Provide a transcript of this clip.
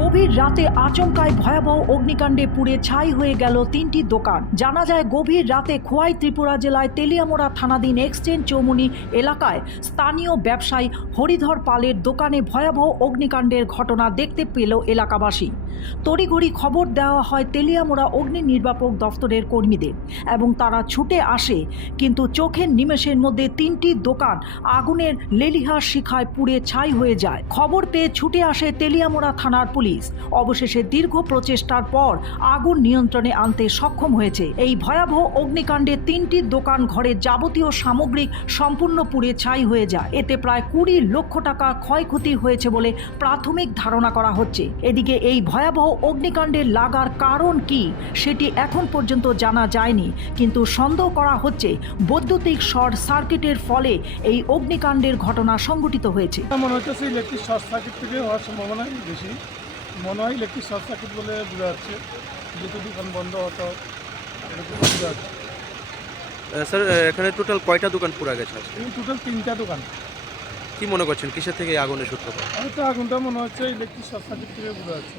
গভীর রাতে আচমকায় ভয়াবহ অগ্নিকাণ্ডে পুড়ে ছাই হয়ে গেল তিনটি দোকান। জানা যায়, গভীর রাতে খোয়াই ত্রিপুরা জেলায় তেলিয়ামোড়া থানাধীন এক্সচেঞ্জ চৌমুনি এলাকায় স্থানীয় ব্যবসায়ী হরিধর পালের দোকানে ভয়াবহ অগ্নিকাণ্ডের ঘটনা দেখতে পেল এলাকাবাসী। তড়িঘড়ি খবর দেওয়া হয় তেলিয়ামোড়া অগ্নি নির্বাপক দফতরের কর্মীদের এবং তারা ছুটে আসে, কিন্তু চোখের নিমেষের মধ্যে তিনটি দোকান আগুনের লেলিহার শিখায় পুড়ে ছাই হয়ে যায়। খবর পেয়ে ছুটে আসে তেলিয়ামোড়া থানার পুলিশ। অবশেষে দীর্ঘ প্রচেষ্টার পর আগুন নিয়ন্ত্রণে আনতে সক্ষম হয়েছে। এই ভয়াবহ অগ্নিকাণ্ডে তিনটি দোকান ঘরের যাবতীয় সামগ্রিক সম্পূর্ণ পুড়ে ছাই হয়ে যায়। এতে প্রায় কুড়ি লক্ষ টাকা ক্ষয়ক্ষতি হয়েছে বলে প্রাথমিক ধারণা করা হচ্ছে। এদিকে এই ভয়াবহ অগ্নিকাণ্ডের লাগার কারণ কি সেটি এখন পর্যন্ত জানা যায়নি। কিন্তু সন্দেহ করা হচ্ছে বৈদ্যুতিক শর্ট সার্কিটের ফলে এই অগ্নিকাণ্ডের ঘটনা সংঘটিত হয়েছে। মনে হচ্ছে ইলেকট্রিক শর্ট সার্কিট থেকে হওয়ার সম্ভাবনাই বেশি। মনে হয় ইলেকট্রিক শর্ট সার্কিট বলে বুঝা যাচ্ছে যেহেতু দোকান বন্ধ হতো এরকম বোঝা যাচ্ছে স্যার এখানে টোটাল কয়টা দোকান পুরা গেছে টোটাল তিনটা দোকান। কি মনে করছেন কিসের থেকে আগুনের সূত্রপাত আগুনটা মনে হচ্ছে ইলেকট্রিক শর্ট সার্কিট থেকে বোঝা যাচ্ছে।